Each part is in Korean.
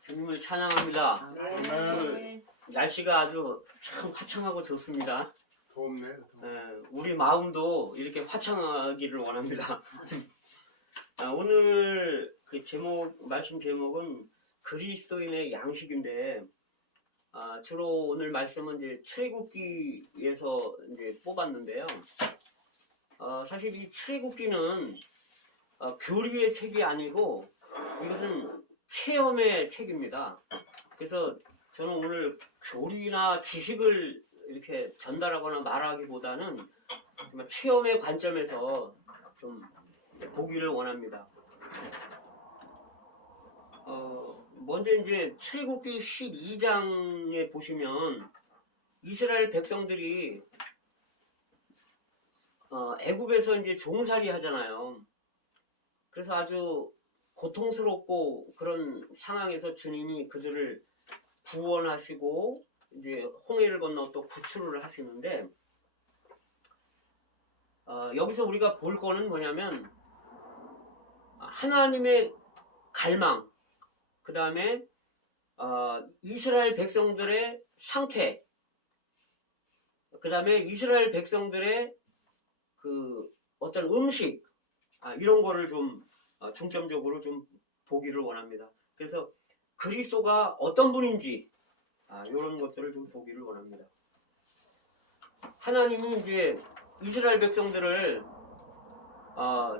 주님을 찬양합니다. 아멘. 날씨가 아주 참 화창하고 좋습니다. 덥네. 우리 마음도 이렇게 화창하기를 원합니다. 오늘 그 말씀 제목은 그리스도인의 양식인데, 주로 오늘 말씀은 이제 출애굽기에서 이제 뽑았는데요. 사실 이 출애굽기는 교리의 책이 아니고 이것은 체험의 책입니다. 그래서 저는 오늘 교리나 지식을 이렇게 전달하거나 말하기보다는 정말 체험의 관점에서 좀 보기를 원합니다. 먼저 이제 출애굽기 12장에 보시면 이스라엘 백성들이 애굽에서 이제 종살이 하잖아요. 그래서 아주 고통스럽고 그런 상황에서 주님이 그들을 구원하시고 이제 홍해를 건너 또 구출을 하시는데, 여기서 우리가 볼 거는 뭐냐면 하나님의 갈망, 그 다음에 이스라엘 백성들의 상태, 그 다음에 이스라엘 백성들의 그 어떤 음식, 이런 거를 좀 중점적으로 좀 보기를 원합니다. 그래서 그리스도가 어떤 분인지 이런 것들을 좀 보기를 원합니다. 하나님이 이제 이스라엘 백성들을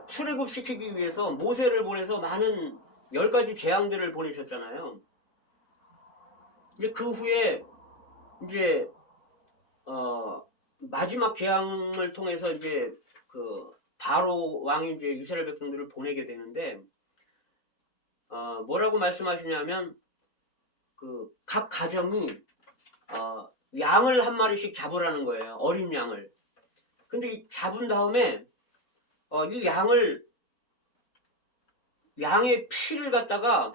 출애굽시키기 위해서 모세를 보내서 많은 10가지 재앙들을 보내셨잖아요. 이제 그 후에 이제 마지막 재앙을 통해서 이제 그 바로 왕이 이제 이스라엘 백성들을 보내게 되는데, 뭐라고 말씀하시냐면 그 각 가정이 양을 한 마리씩 잡으라는 거예요. 어린 양을. 근데 이 잡은 다음에 이 양의 피를 갖다가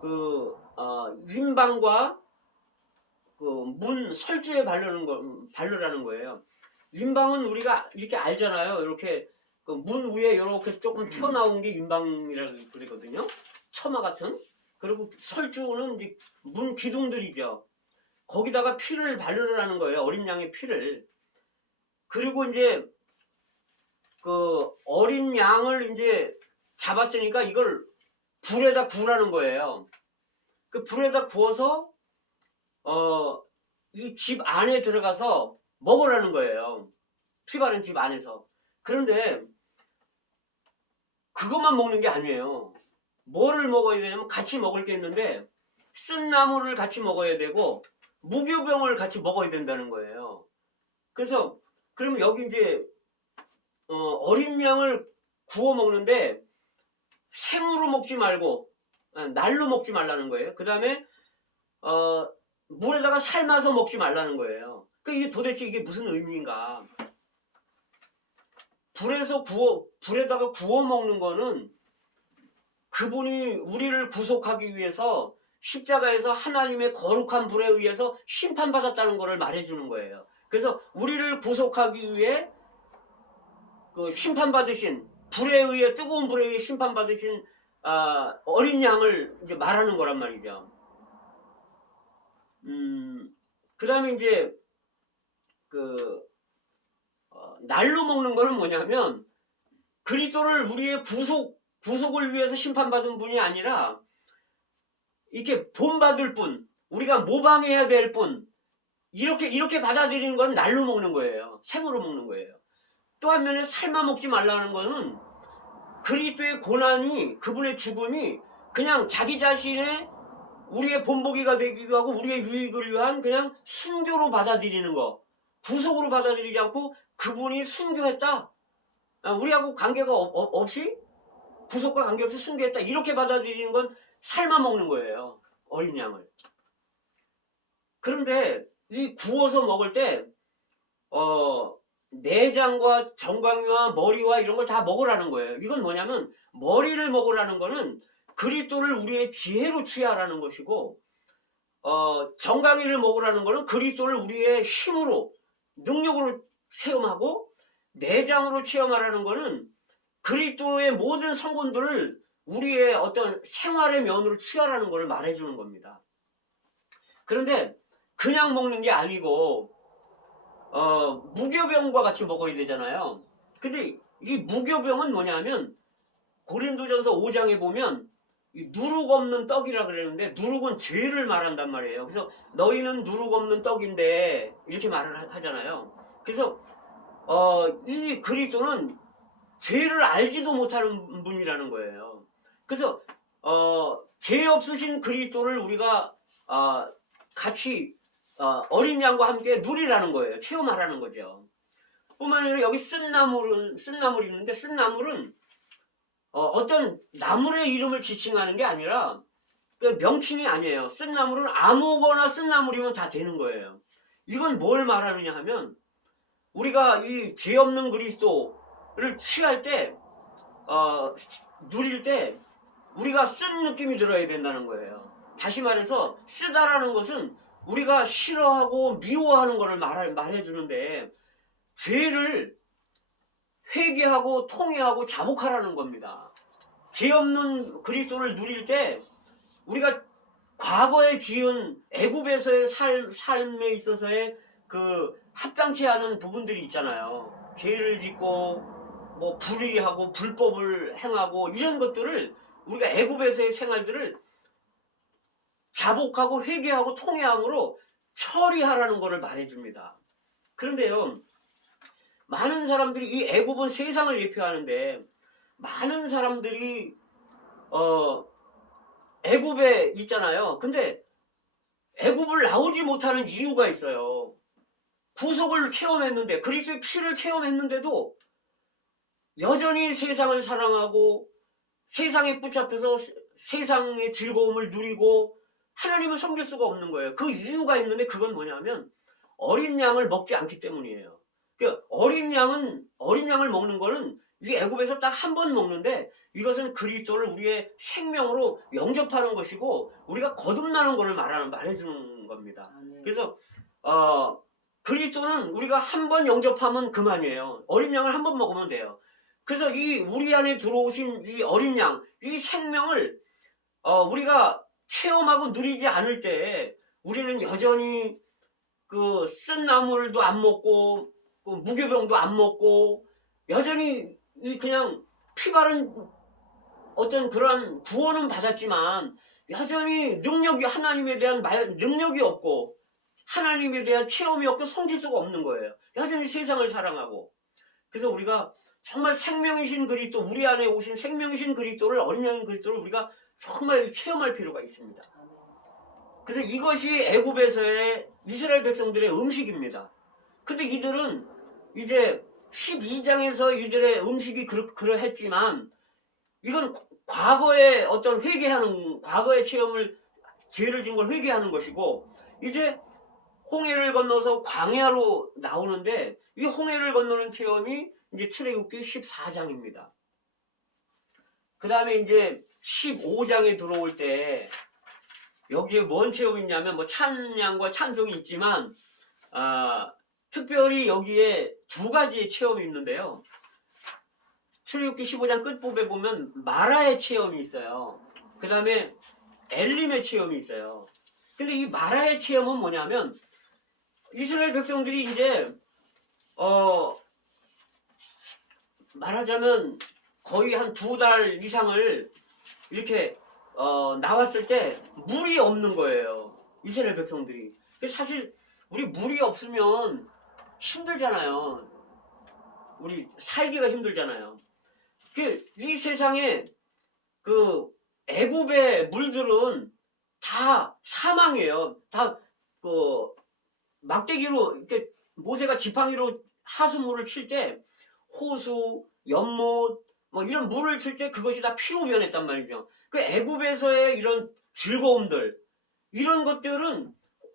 그 인방과 그 문 설주에 바르라는 거예요. 인방은 우리가 이렇게 알잖아요. 이렇게 그 문 위에 이렇게 조금 튀어나온 게 인방이라고 그러거든요. 처마 같은. 그리고 설주는 이제 문 기둥들이죠. 거기다가 피를 바르라는 거예요. 어린 양의 피를. 그리고 이제 그 어린 양을 이제 잡았으니까 이걸 불에다 구우라는 거예요. 그 불에다 구워서 이 집 안에 들어가서 먹으라는 거예요. 피 바른 집 안에서. 그런데 그것만 먹는 게 아니에요. 뭐를 먹어야 되냐면 같이 먹을 게 있는데 쓴 나물을 같이 먹어야 되고 무교병을 같이 먹어야 된다는 거예요. 그래서 그러면 여기 이제 어린 양을 구워 먹는데 생으로 먹지 말고 날로 먹지 말라는 거예요. 그 다음에 물에다가 삶아서 먹지 말라는 거예요. 이게 도대체 이게 무슨 의미인가? 불에다가 구워 먹는 거는 그분이 우리를 구속하기 위해서 십자가에서 하나님의 거룩한 불에 의해서 심판받았다는 것을 말해주는 거예요. 그래서 우리를 구속하기 위해 그 심판받으신 불에 의해, 뜨거운 불에 의해 심판받으신 어린 양을 이제 말하는 거란 말이죠. 그 다음에 이제 날로 먹는 거는 뭐냐면 그리스도를 우리의 구속을 위해서 심판받은 분이 아니라 이렇게 본받을 분, 우리가 모방해야 될 분, 이렇게 받아들이는 건 날로 먹는 거예요. 생으로 먹는 거예요. 또 한면에 삶아 먹지 말라는 거는 그리스도의 고난이, 그분의 죽음이 그냥 자기 자신의 우리의 본보기가 되기도 하고 우리의 유익을 위한 그냥 순교로 받아들이는 거, 구속으로 받아들이지 않고 그분이 순교했다, 우리하고 관계가 없이 구속과 관계없이 순교했다, 이렇게 받아들이는 건 삶아 먹는 거예요. 어린 양을. 그런데 이 구워서 먹을 때 내장과 정강이와 머리와 이런 걸 다 먹으라는 거예요. 이건 뭐냐면 머리를 먹으라는 거는 그리스도를 우리의 지혜로 취하라는 것이고, 정강이를 먹으라는 거는 그리스도를 우리의 힘으로, 능력으로 체험하고, 내장으로 체험하라는 거는 그리스도의 모든 성분들을 우리의 어떤 생활의 면으로 취하라는 것을 말해주는 겁니다. 그런데 그냥 먹는 게 아니고 무교병과 같이 먹어야 되잖아요. 근데 이 무교병은 뭐냐면 고린도전서 5장에 보면 누룩 없는 떡이라 그러는데 누룩은 죄를 말한단 말이에요. 그래서 너희는 누룩 없는 떡인데 이렇게 말을 하잖아요. 그래서 이 그리스도는 죄를 알지도 못하는 분이라는 거예요. 그래서 죄 없으신 그리스도를 우리가 같이 어린 양과 함께 누리라는 거예요. 체험하라는 거죠. 뿐만 아니라 여기 쓴나물이 있는데 쓴나물은 어떤 나물의 이름을 지칭하는 게 아니라 그 명칭이 아니에요. 쓴나물은 아무거나 쓴나물이면 다 되는 거예요. 이건 뭘 말하느냐 하면 우리가 이 죄 없는 그리스도를 취할 때 누릴 때 우리가 쓴 느낌이 들어야 된다는 거예요. 다시 말해서 쓰다라는 것은 우리가 싫어하고 미워하는 것을 말해주는데 죄를 회개하고 통회하고 자복하라는 겁니다. 죄 없는 그리스도를 누릴 때 우리가 과거에 지은 애굽에서의 삶에 있어서의 그 합당치 않은 부분들이 있잖아요. 죄를 짓고 뭐 불의하고 불법을 행하고 이런 것들을 우리가 애굽에서의 생활들을 자복하고 회개하고 통회함으로 처리하라는 것을 말해줍니다. 그런데요, 많은 사람들이 이 애굽은 세상을 예표하는데 많은 사람들이 애굽에 있잖아요. 근데 애굽을 나오지 못하는 이유가 있어요. 구속을 체험했는데 그리스도의 피를 체험했는데도 여전히 세상을 사랑하고 세상에 붙잡혀서 세상의 즐거움을 누리고 하나님을 섬길 수가 없는 거예요. 그 이유가 있는데 그건 뭐냐면 어린 양을 먹지 않기 때문이에요. 그 어린 양을 먹는 거는 이 애굽에서 딱 한 번 먹는데 이것은 그리스도를 우리의 생명으로 영접하는 것이고 우리가 거듭나는 것을 말해주는 겁니다. 그래서 그리스도는 우리가 한 번 영접하면 그만이에요. 어린 양을 한 번 먹으면 돼요. 그래서 이 우리 안에 들어오신 이 어린 양, 이 생명을 우리가 체험하고 누리지 않을 때 우리는 여전히 그 쓴 나물도 안 먹고 그 무교병도 안 먹고 여전히 이 그냥 피 바른 어떤 그런 구원은 받았지만 여전히 하나님에 대한 능력이 없고 하나님에 대한 체험이 없고 성질수가 없는 거예요. 여전히 세상을 사랑하고. 그래서 우리가 정말 생명이신 그리스도, 우리 안에 오신 생명이신 그리스도를, 어린 양인 그리스도를 우리가 정말 체험할 필요가 있습니다. 그래서 이것이 애굽에서의 이스라엘 백성들의 음식입니다. 근데 이들은 이제 12장에서 이들의 음식이 그러했지만 이건 과거의 어떤 과거의 체험을, 죄를 진 걸 회개하는 것이고 이제 홍해를 건너서 광야로 나오는데 이 홍해를 건너는 체험이 이제 출애굽기 14장입니다. 그 다음에 이제 15장에 들어올 때 여기에 뭔 체험이 있냐면 뭐 찬양과 찬송이 있지만 특별히 여기에 두 가지의 체험이 있는데요. 출애굽기 15장 끝부분에 보면 마라의 체험이 있어요. 그 다음에 엘림의 체험이 있어요. 근데 이 마라의 체험은 뭐냐면 이스라엘 백성들이 이제 말하자면 거의 한 2달 이상을 이렇게 나왔을 때 물이 없는 거예요. 이스라엘 백성들이. 사실 우리 물이 없으면 힘들잖아요. 우리 살기가 힘들잖아요. 이 세상에 그 애굽의 물들은 다 사망이에요. 다 그 막대기로 이렇게 모세가 지팡이로 하수물을 칠 때 호수, 연못 뭐 이런 물을 칠 때 그것이 다 피로 변했단 말이죠. 그 애굽에서의 이런 즐거움들, 이런 것들은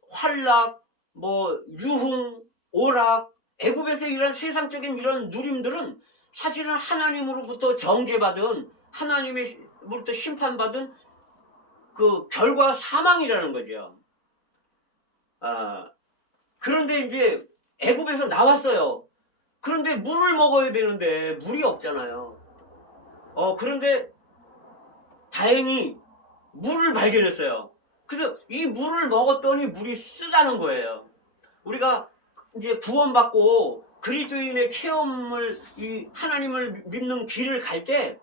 환락, 뭐 유흥, 오락, 애굽에서 이런 세상적인 이런 누림들은 사실은 하나님으로부터 정죄받은, 하나님으로부터 심판받은 그 결과 사망이라는 거죠. 그런데 이제 애굽에서 나왔어요. 그런데 물을 먹어야 되는데 물이 없잖아요. 그런데 다행히 물을 발견했어요. 그래서 이 물을 먹었더니 물이 쓰다는 거예요. 우리가 이제 구원받고 그리스도인의 체험을, 이 하나님을 믿는 길을 갈 때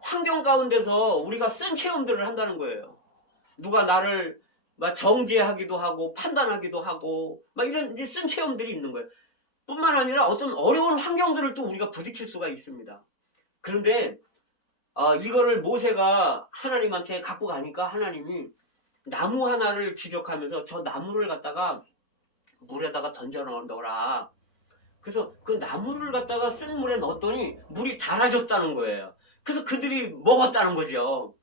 환경 가운데서 우리가 쓴 체험들을 한다는 거예요. 누가 나를 막 정죄하기도 하고 판단하기도 하고 막 이런 이제 쓴 체험들이 있는 거예요. 뿐만 아니라 어떤 어려운 환경들을 또 우리가 부딪힐 수가 있습니다. 그런데 이거를 모세가 하나님한테 갖고 가니까 하나님이 나무 하나를 지적하면서 저 나무를 갖다가 물에다가 던져 넣어라. 그래서 그 나무를 갖다가 쓴 물에 넣었더니 물이 달아졌다는 거예요. 그래서 그들이 먹었다는 거죠.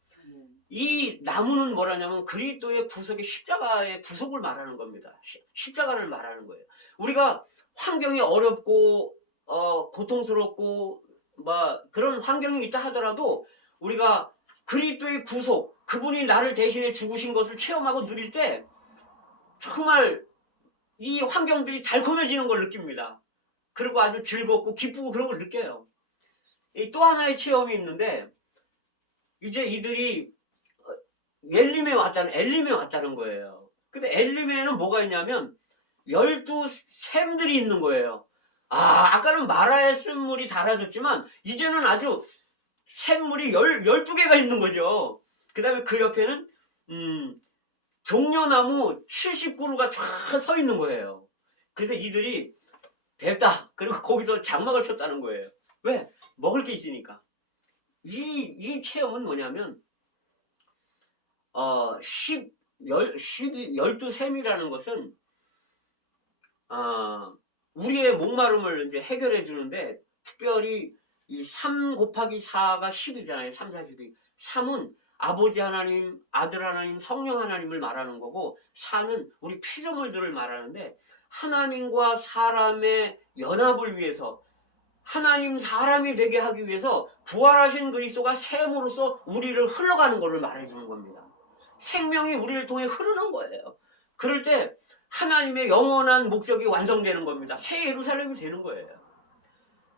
이 나무는 뭐라냐면 그리스도의 구속의 십자가의 구속을 말하는 겁니다. 십자가를 말하는 거예요. 우리가 환경이 어렵고 고통스럽고 막 그런 환경이 있다 하더라도 우리가 그리스도의 구속, 그분이 나를 대신해 죽으신 것을 체험하고 누릴 때 정말 이 환경들이 달콤해지는 걸 느낍니다. 그리고 아주 즐겁고 기쁘고 그런 걸 느껴요. 또 하나의 체험이 있는데 이제 이들이 엘림에 왔다는 거예요. 근데 엘림에는 뭐가 있냐면 12샘들이 있는 거예요. 아까는 마라의 샘물이 달아졌지만 이제는 아주 샘물이 12개가 있는 거죠. 그 다음에 그 옆에는 종려나무 70그루가 쫙 서 있는 거예요. 그래서 이들이 됐다. 그리고 거기서 장막을 쳤다는 거예요. 왜? 먹을 게 있으니까. 이 체험은 뭐냐면 12샘이라는 것은 우리의 목마름을 이제 해결해 주는데 특별히 이 3 곱하기 4가 10이잖아요. 3, 4, 12. 3은 아버지 하나님, 아들 하나님, 성령 하나님을 말하는 거고 4는 우리 피조물들을 말하는데 하나님과 사람의 연합을 위해서 하나님 사람이 되게 하기 위해서 부활하신 그리스도가 샘으로서 우리를 흘러가는 것을 말해주는 겁니다. 생명이 우리를 통해 흐르는 거예요. 그럴 때 하나님의 영원한 목적이 완성되는 겁니다. 새 예루살렘이 되는 거예요.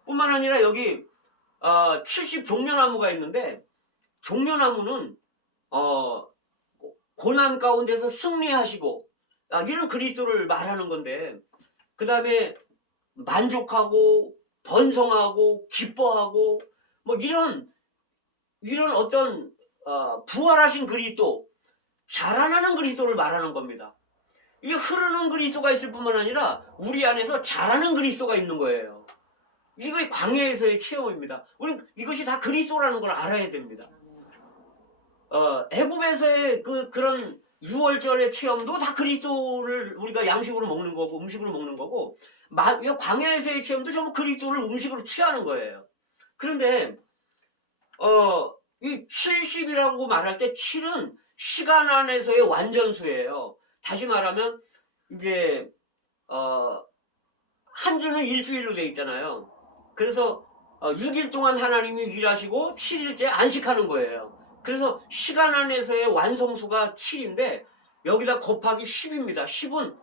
뿐만 아니라 여기 70 종려나무가 있는데 종려나무는 고난 가운데서 승리하시고 이런 그리스도를 말하는 건데 그 다음에 만족하고 번성하고 기뻐하고 뭐 이런 어떤 부활하신 그리스도, 자라나는 그리스도를 말하는 겁니다. 이게 흐르는 그리스도가 있을 뿐만 아니라 우리 안에서 자라는 그리스도가 있는 거예요. 이거 광야에서의 체험입니다. 우리는 이것이 다 그리스도라는 걸 알아야 됩니다. 애굽에서의 그런 유월절의 체험도 다 그리스도를 우리가 양식으로 먹는 거고 음식으로 먹는 거고 광야에서의 체험도 전부 그리스도를 음식으로 취하는 거예요. 그런데 이 70이라고 말할 때 7은 시간 안에서의 완전수예요. 다시 말하면 이제 한 주는 일주일로 돼 있잖아요. 그래서 6일 동안 하나님이 일하시고 7일째 안식하는 거예요. 그래서 시간 안에서의 완성수가 7인데 여기다 곱하기 10입니다. 10은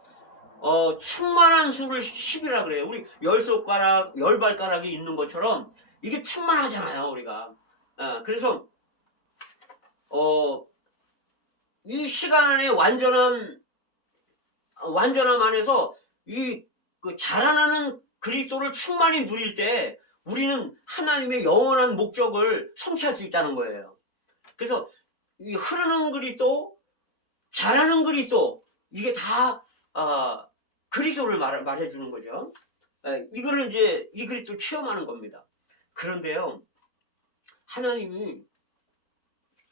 충만한 수를 10이라 그래요. 우리 10손가락, 10발가락이 있는 것처럼 이게 충만하잖아요, 우리가. 그래서 이 시간 안에 완전함 안에서 그 자라나는 그리스도를 충만히 누릴 때 우리는 하나님의 영원한 목적을 성취할 수 있다는 거예요. 그래서 이 흐르는 그리스도, 자라는 그리스도, 이게 다 그리스도를 말해주는 거죠. 이거를 이제 이 그리스도를 체험하는 겁니다. 그런데요, 하나님이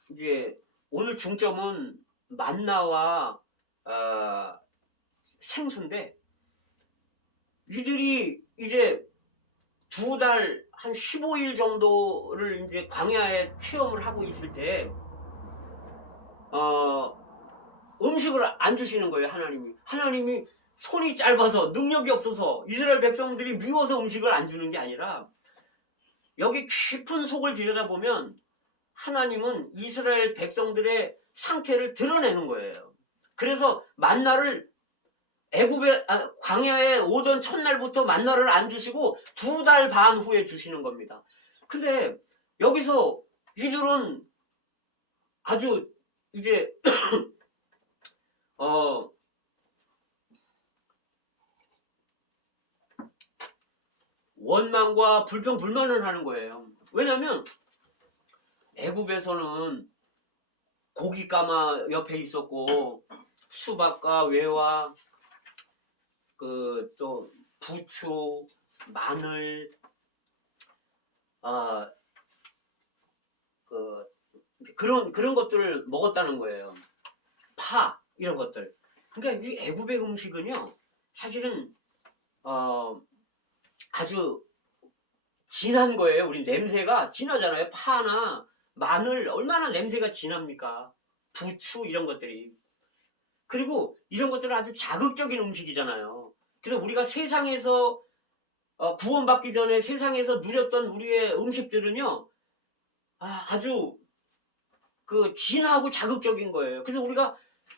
이제 오늘 중점은 만나와 생수인데 이들이 이제 2달 한 15일 정도를 이제 광야에 체험을 하고 있을 때 음식을 안 주시는 거예요. 하나님이 손이 짧아서 능력이 없어서 이스라엘 백성들이 미워서 음식을 안 주는 게 아니라 여기 깊은 속을 들여다보면 하나님은 이스라엘 백성들의 상태를 드러내는 거예요. 그래서 만나를 광야에 오던 첫날부터 만나를 안 주시고 2달 반 후에 주시는 겁니다. 근데 여기서 이들은 아주 이제 원망과 불평 불만을 하는 거예요. 왜냐하면 애굽에서는 고깃가마 옆에 있었고 수박과 외와 그 또 부추, 마늘, 그런 것들을 먹었다는 거예요. 파 이런 것들. 그러니까 이 애굽의 음식은요, 사실은 아주 진한 거예요. 우리 냄새가 진하잖아요. 파나 마늘 얼마나 냄새가 진합니까? 부추 이런 것들이. 그리고 이런 것들은 아주 자극적인 음식이잖아요. 그래서 우리가 세상에서 구원받기 전에 세상에서 누렸던 우리의 음식들은요, 아주 그 진하고 자극적인 거예요. 그래서 우리가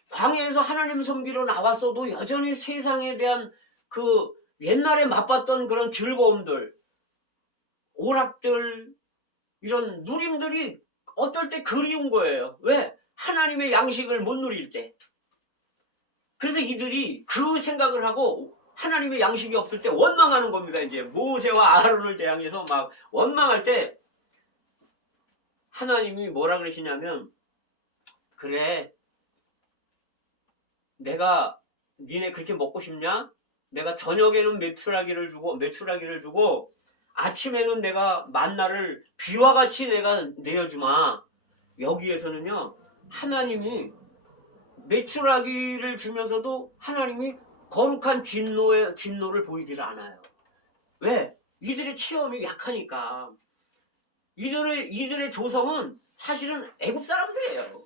광야에서 하나님 섬기러 나왔어도 여전히 세상에 대한 그 옛날에 맛봤던 그런 즐거움들, 오락들, 이런 누림들이 어떨 때 그리운 거예요. 왜? 하나님의 양식을 못 누릴 때. 그래서 이들이 그 생각을 하고 하나님의 양식이 없을 때 원망하는 겁니다. 이제 모세와 아론을 대항해서 막 원망할 때 하나님이 뭐라 그러시냐면, 그래, 내가 니네 그렇게 먹고 싶냐? 내가 저녁에는 메추라기를 주고 아침에는 내가 만나를 비와 같이 내가 내어주마. 여기에서는요, 하나님이 메추라기를 주면서도 하나님이 거룩한 진노를 보이질 않아요. 왜? 이들의 체험이 약하니까. 이들의 조성은 사실은 애굽 사람들이에요.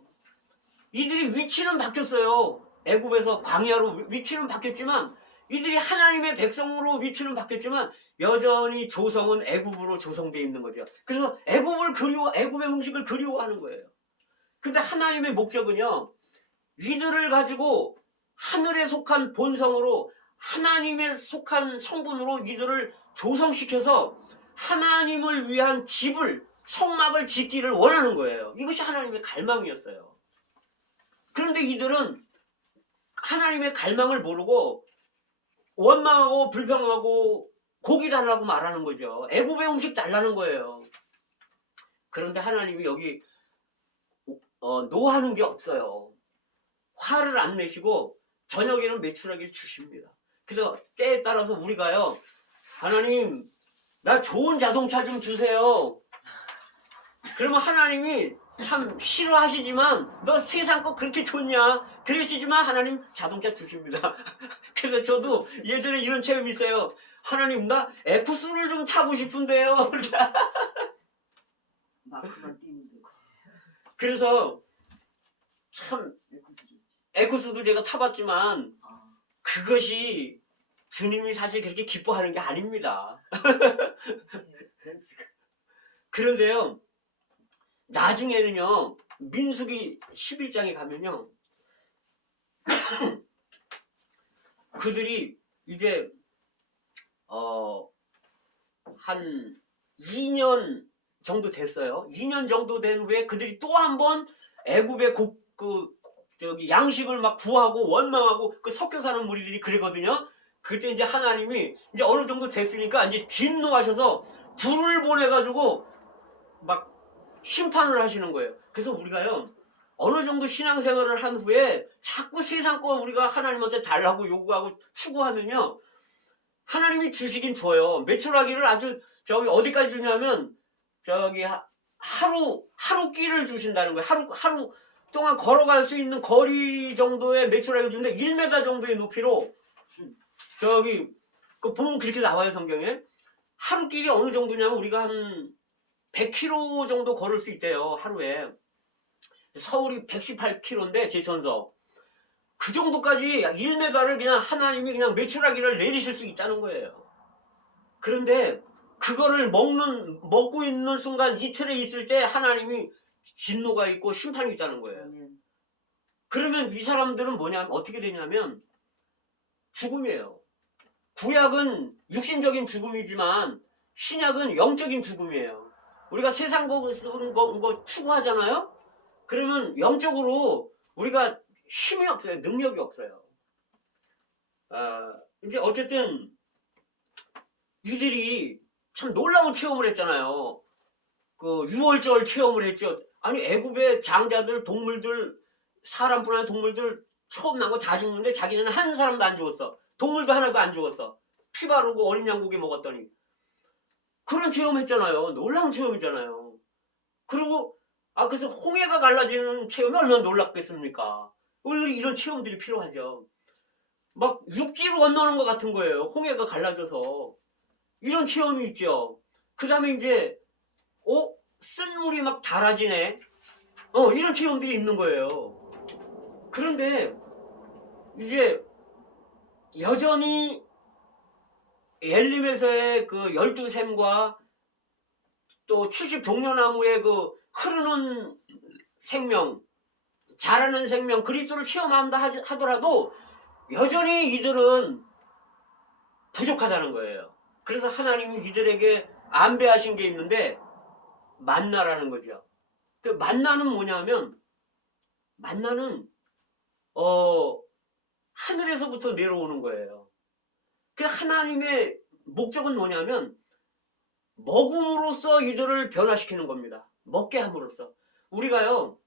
이들이 위치는 바뀌었어요. 애굽에서 광야로 위치는 바뀌었지만, 이들이 하나님의 백성으로 위치는 바뀌었지만 여전히 조성은 애굽으로 조성되어 있는 거죠. 그래서 애굽의 음식을 그리워하는 거예요. 근데 하나님의 목적은요, 이들을 가지고 하늘에 속한 본성으로, 하나님에 속한 성분으로 이들을 조성시켜서 하나님을 위한 집을, 성막을 짓기를 원하는 거예요. 이것이 하나님의 갈망이었어요. 그런데 이들은 하나님의 갈망을 모르고 원망하고 불평하고 고기 달라고 말하는 거죠. 애굽의 음식 달라는 거예요. 그런데 하나님이 여기 노하는 게 없어요. 화를 안 내시고 저녁에는 메추라기를 주십니다. 그래서 때에 따라서 우리가요, 하나님 나 좋은 자동차 좀 주세요. 그러면 하나님이 참 싫어하시지만, 너 세상 거 그렇게 좋냐? 그러시지만 하나님 자동차 주십니다. 그래서 저도 예전에 이런 체험이 있어요. 하나님 나 에쿠스를 좀 타고 싶은데요. 마크만 띄는데. 그래서 참 에쿠스도 제가 타봤지만 그것이 주님이 사실 그렇게 기뻐하는 게 아닙니다. 그런데요, 나중에는요, 민수기 11장에 가면요, 그들이 이제 한 2년 정도 됐어요. 2년 정도 된 후에 그들이 또 한 번 애굽의 양식을 막 구하고 원망하고 섞여 사는 무리들이 그러거든요. 그때 이제 하나님이 이제 어느 정도 됐으니까 이제 진노하셔서 불을 보내가지고 막 심판을 하시는 거예요. 그래서 우리가요, 어느 정도 신앙생활을 한 후에 자꾸 세상 거 우리가 하나님한테 달라고 요구하고 추구하면요, 하나님이 주시긴 줘요. 메추라기를 아주 어디까지 주냐면 하루 끼를 주신다는 거예요. 하루 동안 걸어갈 수 있는 거리 정도의 메추라기를 주는데 1m 정도의 높이로 보면 그렇게 나와요, 성경에. 하루 끼리 어느 정도냐면 우리가 한 100km 정도 걸을 수 있대요, 하루에. 서울이 118km인데 제천서 그 정도까지 1m를 그냥 하나님이 그냥 메추라기를 내리실 수 있다는 거예요. 그런데 그거를 먹고 있는 순간 이틀에 있을 때 하나님이 진노가 있고 심판이 있다는 거예요. 그러면 이 사람들은 어떻게 되냐면 죽음이에요. 구약은 육신적인 죽음이지만 신약은 영적인 죽음이에요. 우리가 세상 거 추구하잖아요. 그러면 영적으로 우리가 힘이 없어요. 능력이 없어요. 이제 어쨌든 이들이 참 놀라운 체험을 했잖아요. 그 유월절 체험을 했죠. 아니 애굽의 장자들, 동물들, 사람뿐 아니라 동물들 처음 난 거 다 죽는데 자기는 한 사람도 안 죽었어. 동물도 하나도 안 죽었어. 피 바르고 어린 양고기 먹었더니. 그런 체험했잖아요. 놀라운 체험이잖아요. 그리고 그래서 홍해가 갈라지는 체험이 얼마나 놀랍겠습니까? 우리 이런 체험들이 필요하죠. 막 육지로 건너는 것 같은 거예요. 홍해가 갈라져서. 이런 체험이 있죠. 그 다음에 이제 쓴 물이 막 달아지네. 이런 체험들이 있는 거예요. 그런데 이제 여전히 엘림에서의 그 12샘과 또 70종려나무의 그 흐르는 생명, 자라는 생명, 그리스도를 체험한다 하더라도 여전히 이들은 부족하다는 거예요. 그래서 하나님이 이들에게 안배하신 게 있는데 만나라는 거죠. 그 만나는 뭐냐면 만나는 하늘에서부터 내려오는 거예요. 그 하나님의 목적은 뭐냐면 먹음으로써 이들을 변화시키는 겁니다. 먹게 함으로써. 우리가요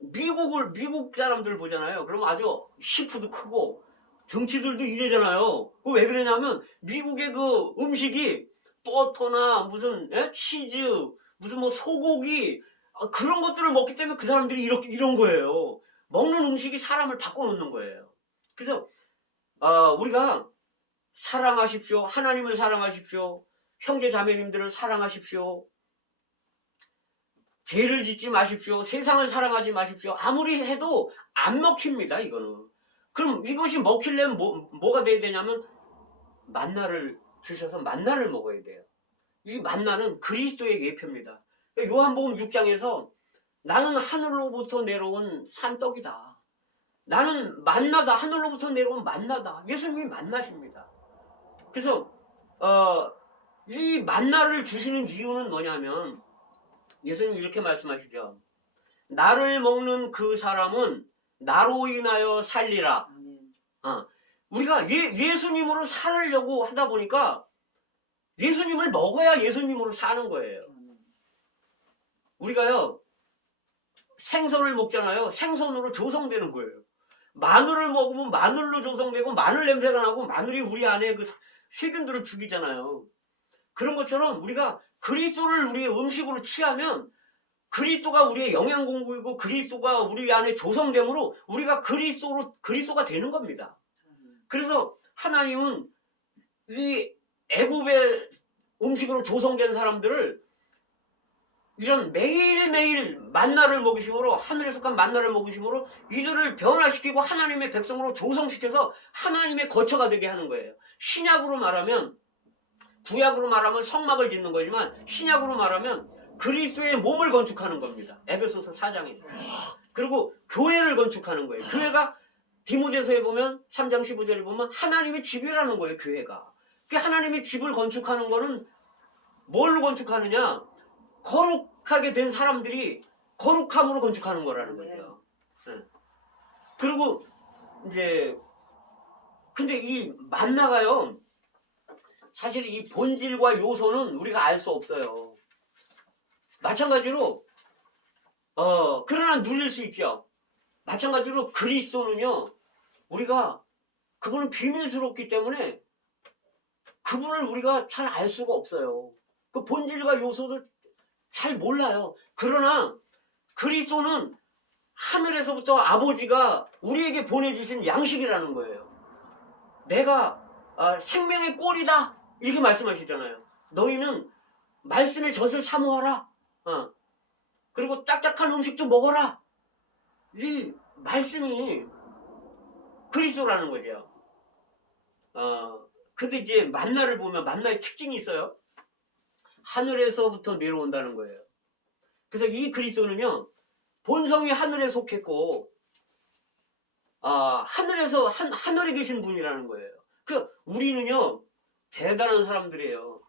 미국 사람들 보잖아요. 그러면 아주 히프도 크고 등치들도 이래잖아요. 그 왜 그러냐면 미국의 그 음식이 버터나 무슨 치즈, 무슨 뭐 소고기 그런 것들을 먹기 때문에 그 사람들이 이런 거예요. 먹는 음식이 사람을 바꿔놓는 거예요. 그래서 우리가 사랑하십시오. 하나님을 사랑하십시오. 형제 자매님들을 사랑하십시오. 죄를 짓지 마십시오. 세상을 사랑하지 마십시오. 아무리 해도 안 먹힙니다. 이거는. 그럼 이것이 먹히려면 뭐가 돼야 되냐면 만나를 주셔서 만나를 먹어야 돼요. 이 만나는 그리스도의 예표입니다. 요한복음 6장에서 나는 하늘로부터 내려온 산떡이다. 나는 만나다. 하늘로부터 내려온 만나다. 예수님이 만나십니다. 그래서 이 만나를 주시는 이유는 뭐냐면 예수님이 이렇게 말씀하시죠. 나를 먹는 그 사람은 나로 인하여 살리라. 우리가 예수님으로 살려고 하다 보니까 예수님을 먹어야 예수님으로 사는 거예요. 우리가요 생선을 먹잖아요. 생선으로 조성되는 거예요. 마늘을 먹으면 마늘로 조성되고 마늘 냄새가 나고 마늘이 우리 안에 그 세균들을 죽이잖아요. 그런 것처럼 우리가 그리스도를 우리의 음식으로 취하면 그리스도가 우리의 영양 공급이고 그리스도가 우리 안에 조성됨으로 우리가 그리스도가 되는 겁니다. 그래서 하나님은 이 애굽의 음식으로 조성된 사람들을 이런 매일매일 만나를 먹이심으로 하늘에 속한 만나를 먹이심으로 이들을 변화시키고 하나님의 백성으로 조성시켜서 하나님의 거처가 되게 하는 거예요. 신약으로 말하면 구약으로 말하면 성막을 짓는 거지만 신약으로 말하면 그리스도의 몸을 건축하는 겁니다. 에베소서 4장에서. 그리고 교회를 건축하는 거예요. 교회가 디모데서에 보면 3장 15절에 보면 하나님의 집이라는 거예요. 교회가. 그 하나님의 집을 건축하는 거는 뭘로 건축하느냐? 거룩하게 된 사람들이 거룩함으로 건축하는 거라는 거죠. 그리고 이제 근데 이 만나가요. 사실 이 본질과 요소는 우리가 알 수 없어요. 마찬가지로 그러나 누릴 수 있죠. 마찬가지로 그리스도는요. 우리가 그분은 비밀스럽기 때문에 그분을 우리가 잘 알 수가 없어요. 그 본질과 요소도 잘 몰라요. 그러나 그리스도는 하늘에서부터 아버지가 우리에게 보내주신 양식이라는 거예요. 내가 생명의 꼴이다 이렇게 말씀하시잖아요. 너희는 말씀의 젖을 사모하라. 그리고 딱딱한 음식도 먹어라. 이 말씀이 그리스도라는 거죠. 근데 이제 만나를 보면 만나의 특징이 있어요. 하늘에서부터 내려온다는 거예요. 그래서 이 그리스도는요, 본성이 하늘에 속했고, 하늘에 계신 분이라는 거예요. 우리는요, 대단한 사람들이에요.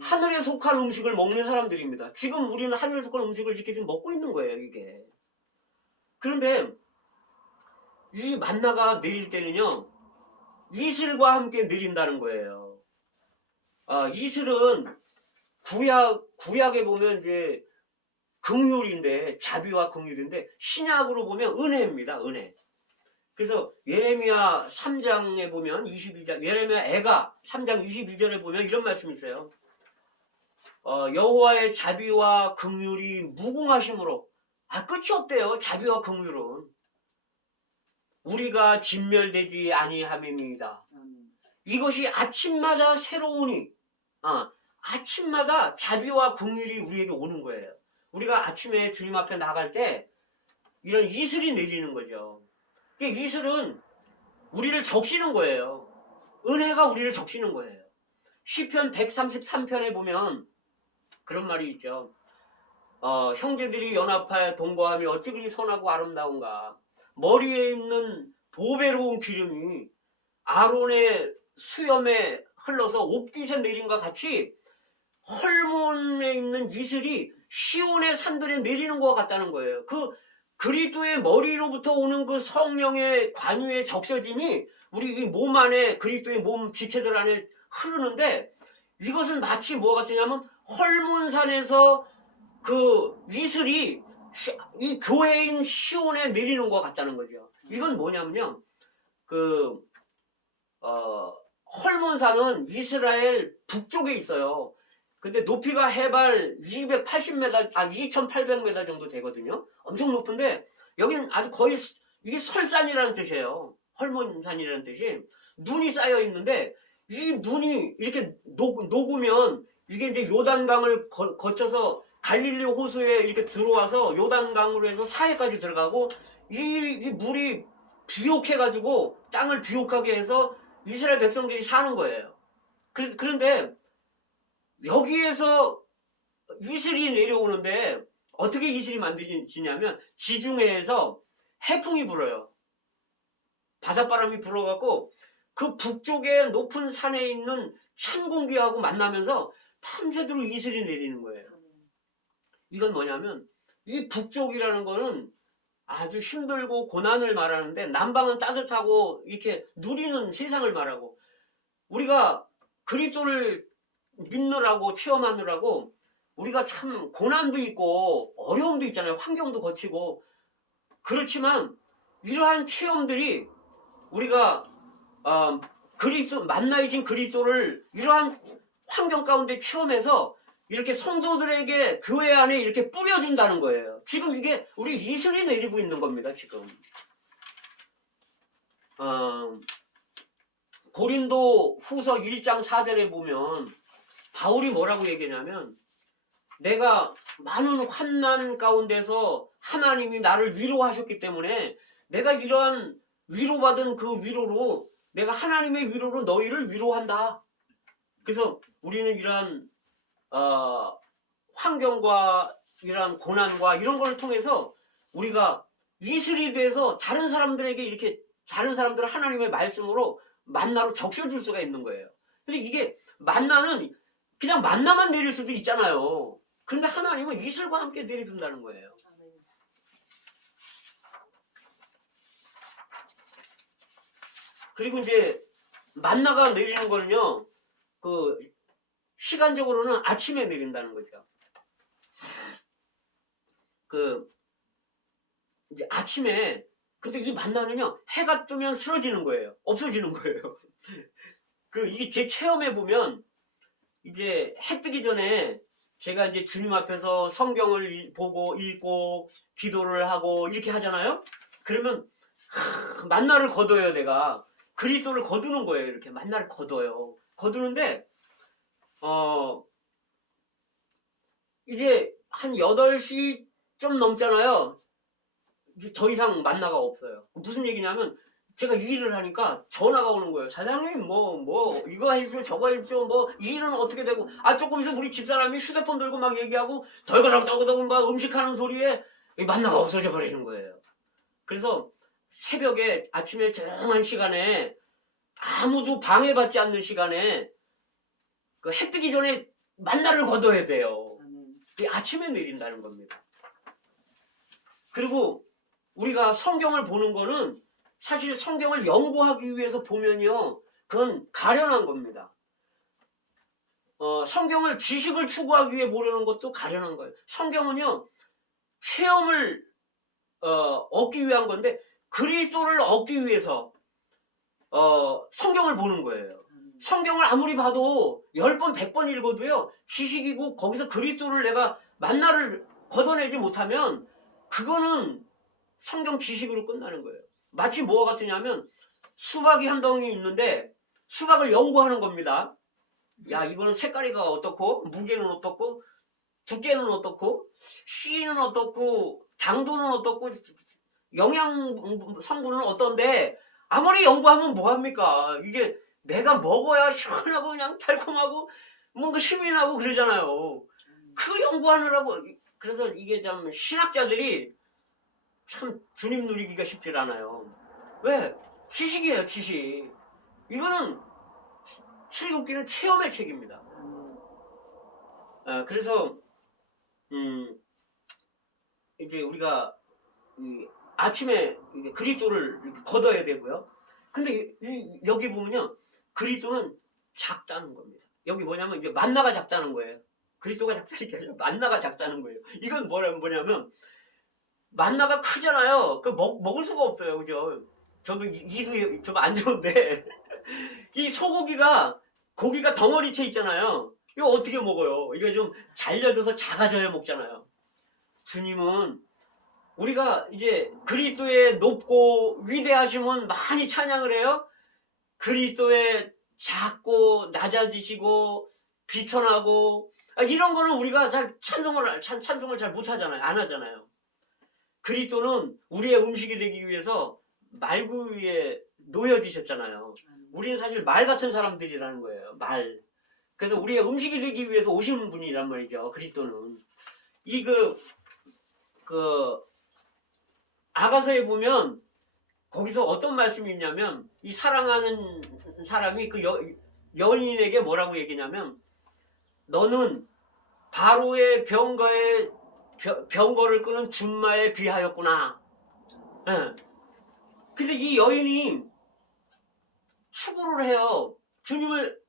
하늘에 속한 음식을 먹는 사람들입니다. 지금 우리는 하늘에 속한 음식을 이렇게 지금 먹고 있는 거예요, 이게. 그런데 이 만나가 내릴 때는요, 이슬과 함께 내린다는 거예요. 이슬은 구약에 보면 이제 긍휼인데, 자비와 긍휼인데, 신약으로 보면 은혜입니다, 은혜. 그래서 예레미야 3장에 보면 22장, 예레미야 애가 3장 22절에 보면 이런 말씀이 있어요. 여호와의 자비와 긍휼이 무궁하심으로, 끝이 없대요, 자비와 긍휼은. 우리가 진멸되지 아니함입니다. 이것이 아침마다 새로우니, 아침마다 자비와 긍휼이 우리에게 오는 거예요. 우리가 아침에 주님 앞에 나갈 때 이런 이슬이 내리는 거죠. 이슬은 우리를 적시는 거예요. 은혜가 우리를 적시는 거예요. 시편 133편에 보면 그런 말이 있죠. 형제들이 연합하여 동거하며 어찌 그리 선하고 아름다운가. 머리에 있는 보배로운 기름이 아론의 수염에 흘러서 옥깃에 내린과 같이 헐몬에 있는 이슬이 시온의 산들에 내리는 것 같다는 거예요. 그 그리스도의 머리로부터 오는 그 성령의 관유의 적셔짐이 우리 이 몸 안에, 그리스도의 몸 지체들 안에 흐르는데, 이것은 마치 뭐가 같으냐면 헐몬산에서 그 이슬이 이 교회인 시온에 내리는 것 같다는 거죠. 이건 뭐냐면요, 헐몬산은 이스라엘 북쪽에 있어요. 근데 높이가 해발 280m, 2800m 정도 되거든요. 엄청 높은데, 여기는 아주 거의, 이게 설산이라는 뜻이에요. 헐몬산이라는 뜻이. 눈이 쌓여 있는데, 이 눈이 이렇게 녹으면, 이게 이제 요단강을 거쳐서 갈릴리 호수에 이렇게 들어와서 요단강으로 해서 사해까지 들어가고, 이 물이 비옥해가지고, 땅을 비옥하게 해서 이스라엘 백성들이 사는 거예요. 그런데, 여기에서 이슬이 내려오는데 어떻게 이슬이 만들어지냐면 지중해에서 해풍이 불어요. 바닷바람이 불어갖고 그 북쪽에 높은 산에 있는 찬 공기하고 만나면서 밤새도록 이슬이 내리는 거예요. 이건 뭐냐면 이 북쪽이라는 거는 아주 힘들고 고난을 말하는데 남방은 따뜻하고 이렇게 누리는 세상을 말하고, 우리가 그리스도를 믿느라고 체험하느라고 우리가 참 고난도 있고 어려움도 있잖아요. 환경도 거치고. 그렇지만 이러한 체험들이 우리가 그리스도 만나이신 그리스도를 이러한 환경 가운데 체험해서 이렇게 성도들에게 교회 안에 이렇게 뿌려준다는 거예요. 지금 이게 우리 이슬이 내리고 있는 겁니다. 지금 고린도 후서 1장 4절에 보면 바울이 뭐라고 얘기하냐면, 내가 많은 환난 가운데서 하나님이 나를 위로하셨기 때문에 내가 이러한 위로받은 그 위로로, 내가 하나님의 위로로 너희를 위로한다. 그래서 우리는 이러한 환경과 이러한 고난과 이런 걸 통해서 우리가 이슬이 돼서 다른 사람들에게 이렇게, 다른 사람들을 하나님의 말씀으로 만나로 적셔줄 수가 있는 거예요. 근데 이게 만나는 그냥 만나만 내릴 수도 있잖아요. 그런데 하나님은 이슬과 함께 내려준다는 거예요. 그리고 이제 만나가 내리는 거는요, 시간적으로는 아침에 내린다는 거죠. 이제 아침에, 근데 이 만나는요, 해가 뜨면 쓰러지는 거예요. 없어지는 거예요. 이게 제 체험해 보면, 이제 해 뜨기 전에 제가 이제 주님 앞에서 성경을 보고 읽고 기도를 하고 이렇게 하잖아요. 그러면 만나를 거둬요. 내가 그리스도를 거두는 거예요. 이렇게 만나를 거두는데 이제 한 8시 좀 넘잖아요. 이제 더 이상 만나가 없어요. 무슨 얘기냐면, 제가 이 일을 하니까 전화가 오는 거예요. 사장님, 이거 해주죠, 저거 해주죠, 이 일은 어떻게 되고, 조금 있으면 우리 집사람이 휴대폰 들고 막 얘기하고, 덜그덕 막 음식하는 소리에 만나가 없어져 버리는 거예요. 그래서 새벽에, 아침에 조용한 시간에, 아무도 방해받지 않는 시간에, 해 뜨기 전에 만나를 거둬야 돼요. 아멘. 이 아침에 내린다는 겁니다. 그리고 우리가 성경을 보는 거는 사실 성경을 연구하기 위해서 보면요, 그건 가련한 겁니다. 성경을 지식을 추구하기 위해 보려는 것도 가련한 거예요. 성경은요, 체험을 얻기 위한 건데 그리스도를 얻기 위해서 성경을 보는 거예요. 성경을 아무리 봐도 10번, 100번 읽어도요, 지식이고 거기서 그리스도를 내가 만나를 걷어내지 못하면 그거는 성경 지식으로 끝나는 거예요. 마치 뭐와 같으냐면 수박이 한 덩이 있는데 수박을 연구하는 겁니다. 야, 이거는 색깔이가 어떻고, 무게는 어떻고, 두께는 어떻고, 씨는 어떻고, 당도는 어떻고, 영양 성분은 어떤데, 아무리 연구하면 뭐합니까? 이게 내가 먹어야 시원하고 그냥 달콤하고 뭔가 힘이 나고 그러잖아요. 그 연구하느라고. 그래서 이게 참 신학자들이 참 주님 누리기가 쉽지 않아요. 왜? 지식이에요, 지식. 이거는 출애굽기는 체험의 책입니다. 그래서 이제 우리가 아침에 그리스도를 걷어야 되고요. 근데 여기 보면요, 그리스도는 작다는 겁니다. 여기 뭐냐면 이제 만나가 작다는 거예요. 그리스도가 작다는 게 아니라 만나가 작다는 거예요. 이건 뭐냐면 만나가 크잖아요. 그 먹을 수가 없어요, 그죠? 저도 이도 좀 안 좋은데 이 소고기가 고기가 덩어리채 있잖아요. 이거 어떻게 먹어요? 이게 좀 잘려져서 작아져야 먹잖아요. 주님은 우리가 이제 그리스도의 높고 위대하심은 많이 찬양을 해요. 그리스도의 작고 낮아지시고 비천하고 이런 거는 우리가 잘 찬송을 잘 못하잖아요. 안 하잖아요. 그리스도는 우리의 음식이 되기 위해서 말구 위에 놓여지셨잖아요. 우리는 사실 말 같은 사람들이라는 거예요. 말. 그래서 우리의 음식이 되기 위해서 오신 분이란 말이죠. 그리스도는. 아가서에 보면 거기서 어떤 말씀이 있냐면 이 사랑하는 사람이 그 여인에게 뭐라고 얘기냐면 너는 바로의 병거를 끄는 준마에 비하였구나. 네. 근데 이 여인이 추구를 해요. 주님을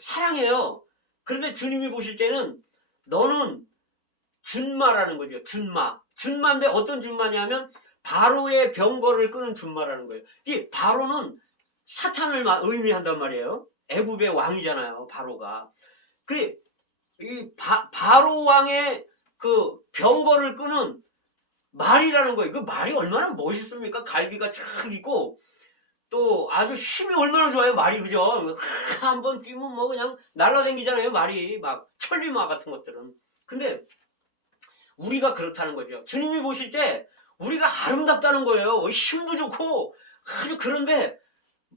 사랑해요. 그런데 주님이 보실 때는 너는 준마라는 거죠. 준마인데 어떤 준마냐면 바로의 병거를 끄는 준마라는 거예요. 이 바로는 사탄을 의미한단 말이에요. 애굽의 왕이잖아요. 바로가. 그래 이 바로 왕의 그 병거를 끄는 말이라는 거예요. 그 말이 얼마나 멋있습니까? 갈기가 착 있고 또 아주 힘이 얼마나 좋아요. 말이 그죠? 한번 뛰면 뭐 그냥 날라다니잖아요. 말이 막 천리마 같은 것들은. 근데 우리가 그렇다는 거죠. 주님이 보실 때 우리가 아름답다는 거예요. 힘도 좋고 아주. 그런데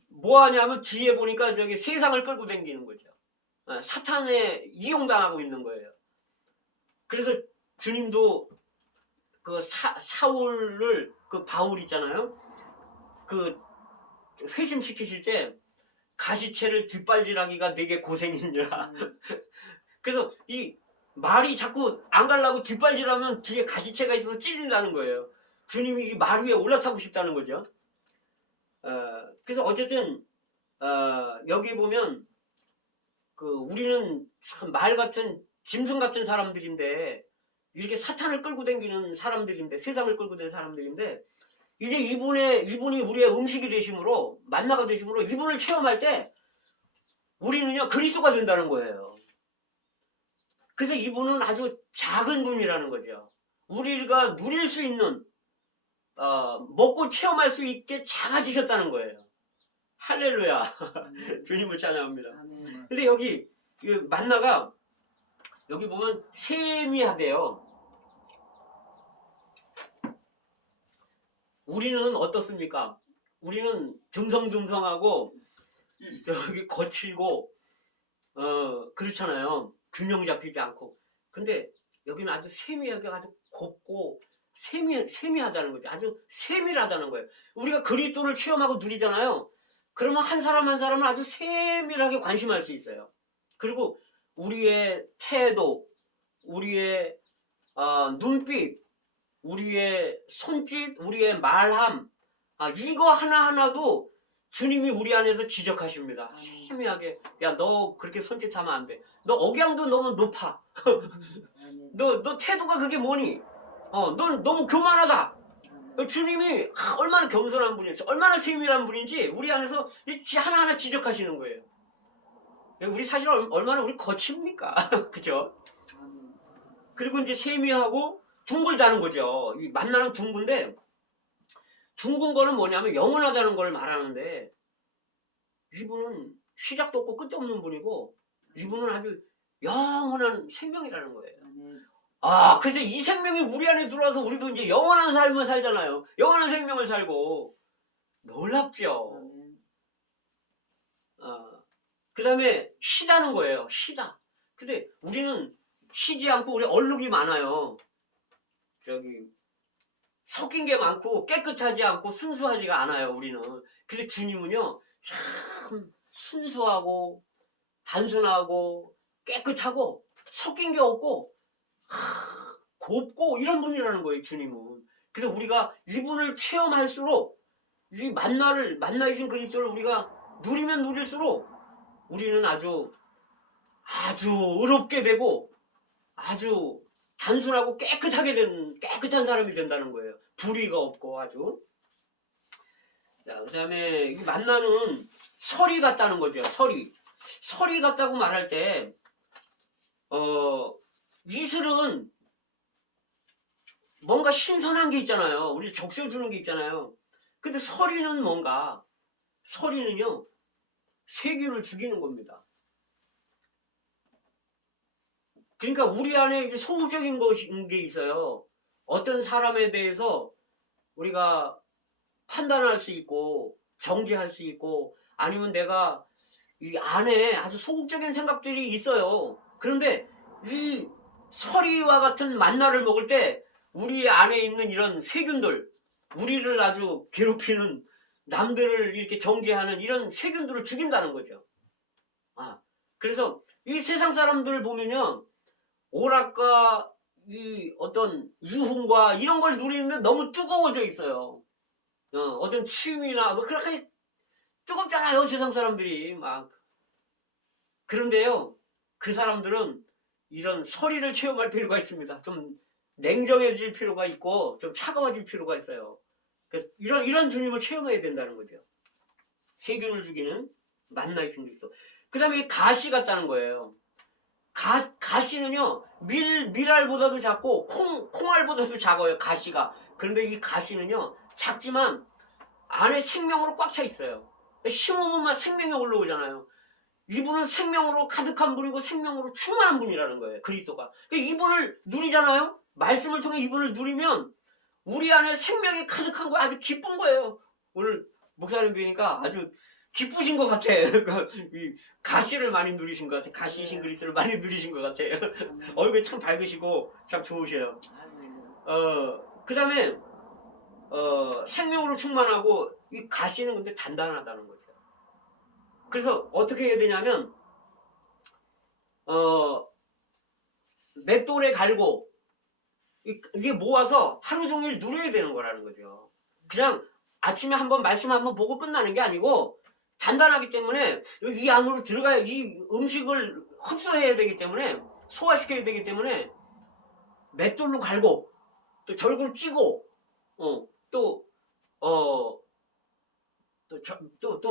뭐 하냐면 뒤에 보니까 저기 세상을 끌고 다니는 거죠. 사탄에 이용당하고 있는 거예요. 그래서 주님도 그 사울을 그 바울 있잖아요. 그 회심시키실 때 가시채를 뒷발질하기가 내게 고생이니라. 그래서 이 말이 자꾸 안 가려고 뒷발질하면 뒤에 가시채가 있어서 찔린다는 거예요. 주님이 이 말 위에 올라타고 싶다는 거죠. 그래서 어쨌든 여기 보면 우리는 참 말 같은 짐승 같은 사람들인데 이렇게 사탄을 끌고 다니는 사람들인데 세상을 끌고 다니는 사람들인데 이제 이분이 우리의 음식이 되심으로 만나가 되심으로 이분을 체험할 때 우리는요 그리스도가 된다는 거예요. 그래서 이분은 아주 작은 분이라는 거죠. 우리가 누릴 수 있는 먹고 체험할 수 있게 작아지셨다는 거예요. 할렐루야. 주님을 찬양합니다. 근데 여기 만나가 여기 보면 세미하대요. 우리는 어떻습니까? 우리는 듬성듬성하고 저기 거칠고 그렇잖아요. 균형 잡히지 않고. 근데 여기는 아주 세미하게 아주 곱고 세미하다는 거죠. 아주 세밀하다는 거예요. 우리가 그리스도를 체험하고 누리잖아요. 그러면 한 사람 한 사람을 아주 세밀하게 관심할 수 있어요. 그리고 우리의 태도, 우리의 눈빛, 우리의 손짓, 우리의 말함, 이거 하나하나도 주님이 우리 안에서 지적하십니다. 세미하게. 야, 너 그렇게 손짓하면 안 돼. 너 억양도 너무 높아. 너 태도가 그게 뭐니? 넌 너무 교만하다. 주님이 얼마나 겸손한 분인지, 얼마나 세밀한 분인지 우리 안에서 하나하나 지적하시는 거예요. 우리 사실 얼마나 우리 거칩니까? 그죠? 그리고 이제 세미하고 둥글다는 거죠. 이 만나는 둥근데, 둥근 거는 뭐냐면 영원하다는 걸 말하는데, 이분은 시작도 없고 끝도 없는 분이고, 이분은 아주 영원한 생명이라는 거예요. 그래서 이 생명이 우리 안에 들어와서 우리도 이제 영원한 삶을 살잖아요. 영원한 생명을 살고. 놀랍죠? 그 다음에 시다는 거예요. 시다. 근데 우리는 시지 않고 우리 얼룩이 많아요. 섞인 게 많고 깨끗하지 않고 순수하지가 않아요, 우리는. 근데 주님은요, 참 순수하고 단순하고 깨끗하고 섞인 게 없고 곱고 이런 분이라는 거예요, 주님은. 그래서 우리가 이분을 체험할수록 이 만나신 그리스도를 우리가 누리면 누릴수록 우리는 아주 의롭게 되고 아주 단순하고 깨끗한 사람이 된다는 거예요. 불의가 없고 아주. 자, 그 다음에 만나는 설이 같다는 거죠. 설이 같다고 말할 때, 이슬은 뭔가 신선한 게 있잖아요. 우리 적셔주는 게 있잖아요. 근데 설이는 뭔가, 설이는요, 세균을 죽이는 겁니다. 그러니까 우리 안에 소극적인 게 있어요. 어떤 사람에 대해서 우리가 판단할 수 있고, 정죄할 수 있고, 아니면 내가 이 안에 아주 소극적인 생각들이 있어요. 그런데 이 서리와 같은 만나를 먹을 때 우리 안에 있는 이런 세균들, 우리를 아주 괴롭히는, 남들을 이렇게 정죄하는 이런 세균들을 죽인다는 거죠. 그래서 이 세상 사람들을 보면요, 오락과 이 어떤 유흥과 이런 걸 누리는데 너무 뜨거워져 있어요. 어떤 취미나 뭐 그렇게 뜨겁잖아요, 세상 사람들이 막. 그런데요, 그 사람들은 이런 서리를 체험할 필요가 있습니다. 좀 냉정해질 필요가 있고 좀 차가워질 필요가 있어요. 이런 주님을 체험해야 된다는 거죠. 세균을 죽이는 만나신 그리스도. 그 다음에 가시 같다는 거예요. 가시는요, 밀알보다도 작고 콩알보다도 작아요, 가시가. 그런데 이 가시는요, 작지만 안에 생명으로 꽉 차 있어요. 심으면 생명이 올라오잖아요. 이분은 생명으로 가득한 분이고 생명으로 충만한 분이라는 거예요, 그리스도가. 이분을 누리잖아요. 말씀을 통해 이분을 누리면 우리 안에 생명이 가득한 거, 아주 기쁜 거예요. 오늘 목사님 뵈니까 아주 기쁘신 것 같아. 이 가시를 많이 누리신 것 같아. 가시이신 그리스도를 많이 누리신 것 같아요. 얼굴이 참 밝으시고 참 좋으셔요. 그 다음에 생명으로 충만하고, 이 가시는 근데 단단하다는 거죠. 그래서 어떻게 해야 되냐면, 맷돌에 갈고 이게 모아서 하루 종일 누려야 되는 거라는 거죠. 그냥 아침에 한번 말씀 한번 보고 끝나는 게 아니고, 단단하기 때문에 이 안으로 들어가야, 이 음식을 흡수해야 되기 때문에, 소화시켜야 되기 때문에 맷돌로 갈고, 또 절구를 찌고, 또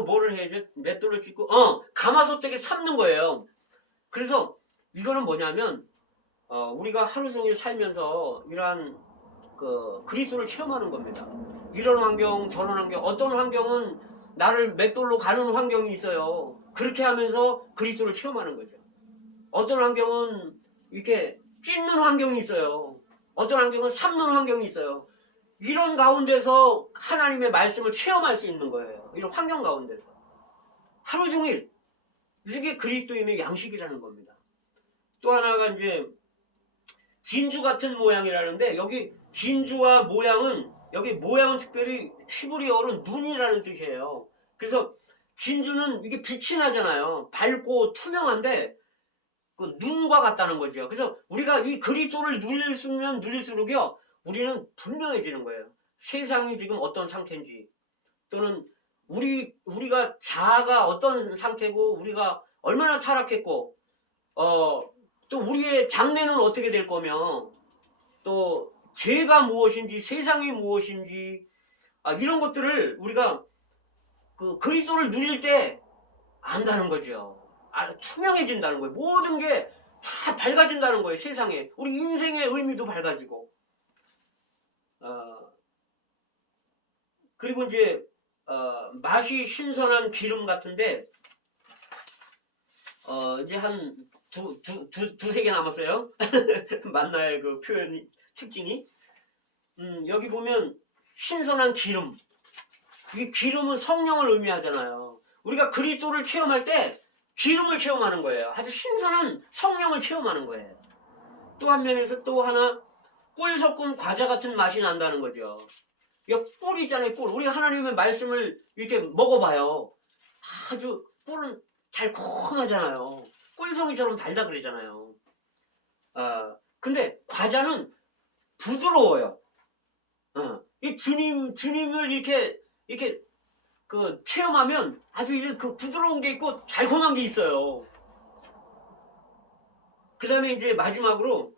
뭐를 해야지? 맷돌로 찌고, 가마솥되게 삶는 거예요. 그래서 이거는 뭐냐면, 우리가 하루 종일 살면서 이러한 그리스도를 체험하는 겁니다. 이런 환경, 저런 환경, 어떤 환경은 나를 맷돌로 가는 환경이 있어요. 그렇게 하면서 그리스도를 체험하는 거죠. 어떤 환경은 이렇게 찢는 환경이 있어요. 어떤 환경은 삶는 환경이 있어요. 이런 가운데서 하나님의 말씀을 체험할 수 있는 거예요. 이런 환경 가운데서. 하루 종일. 이게 그리스도인의 양식이라는 겁니다. 또 하나가 이제 진주 같은 모양이라는데, 여기 진주와 모양은, 여기 모양은 특별히 히브리어로 눈이라는 뜻이에요. 그래서 진주는 이게 빛이 나잖아요. 밝고 투명한데, 그 눈과 같다는 거죠. 그래서 우리가 이 그리스도를 누리면 누릴수록요, 우리는 분명해지는 거예요. 세상이 지금 어떤 상태인지, 또는 우리가 자아가 어떤 상태고, 우리가 얼마나 타락했고, 또 우리의 장래는 어떻게 될 거며, 또 죄가 무엇인지, 세상이 무엇인지, 이런 것들을 우리가 그 그리스도를 누릴 때 안다는 거죠. 투명해진다는 거예요. 모든 게 다 밝아진다는 거예요. 세상에. 우리 인생의 의미도 밝아지고. 그리고 이제 맛이 신선한 기름 같은데, 이제 한 두세 개 남았어요. 맞나요? 그 표현이, 특징이. 여기 보면 신선한 기름. 이 기름은 성령을 의미하잖아요. 우리가 그리스도를 체험할 때 기름을 체험하는 거예요. 아주 신선한 성령을 체험하는 거예요. 또 한 면에서 또 하나, 꿀 섞은 과자 같은 맛이 난다는 거죠. 이거 꿀이잖아요, 꿀. 우리 하나님의 말씀을 이렇게 먹어봐요. 아주 꿀은 달콤하잖아요. 꿀송이처럼 달다 그러잖아요. 근데 과자는 부드러워요. 이 주님을 이렇게 그 체험하면 아주 이런 그 부드러운 게 있고 달콤한 게 있어요. 그 다음에 이제 마지막으로,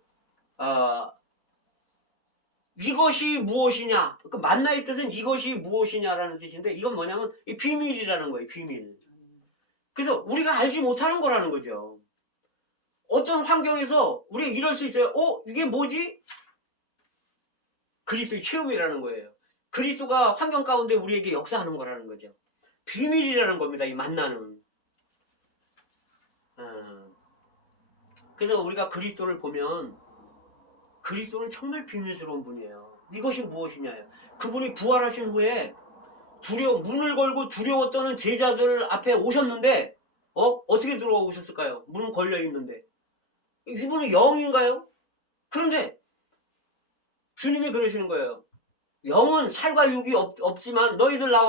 이것이 무엇이냐. 그 만나의 뜻은 이것이 무엇이냐라는 뜻인데, 이건 뭐냐면 이 비밀이라는 거예요, 비밀. 그래서 우리가 알지 못하는 거라는 거죠. 어떤 환경에서 우리가 이럴 수 있어요. 이게 뭐지? 그리스도의 체험이라는 거예요. 그리스도가 환경 가운데 우리에게 역사하는 거라는 거죠. 비밀이라는 겁니다, 이 만나는. 그래서 우리가 그리스도를 보면, 그리스도는 정말 비밀스러운 분이에요. 이것이 무엇이냐요. 그분이 부활하신 후에 문을 걸고 두려워 떠는 제자들 앞에 오셨는데, 어떻게 들어오셨을까요? 문은 걸려 있는데. 이분은 영인가요? 그런데 주님이 그러시는 거예요. 영은 살과 육이 없지만 너희들 나와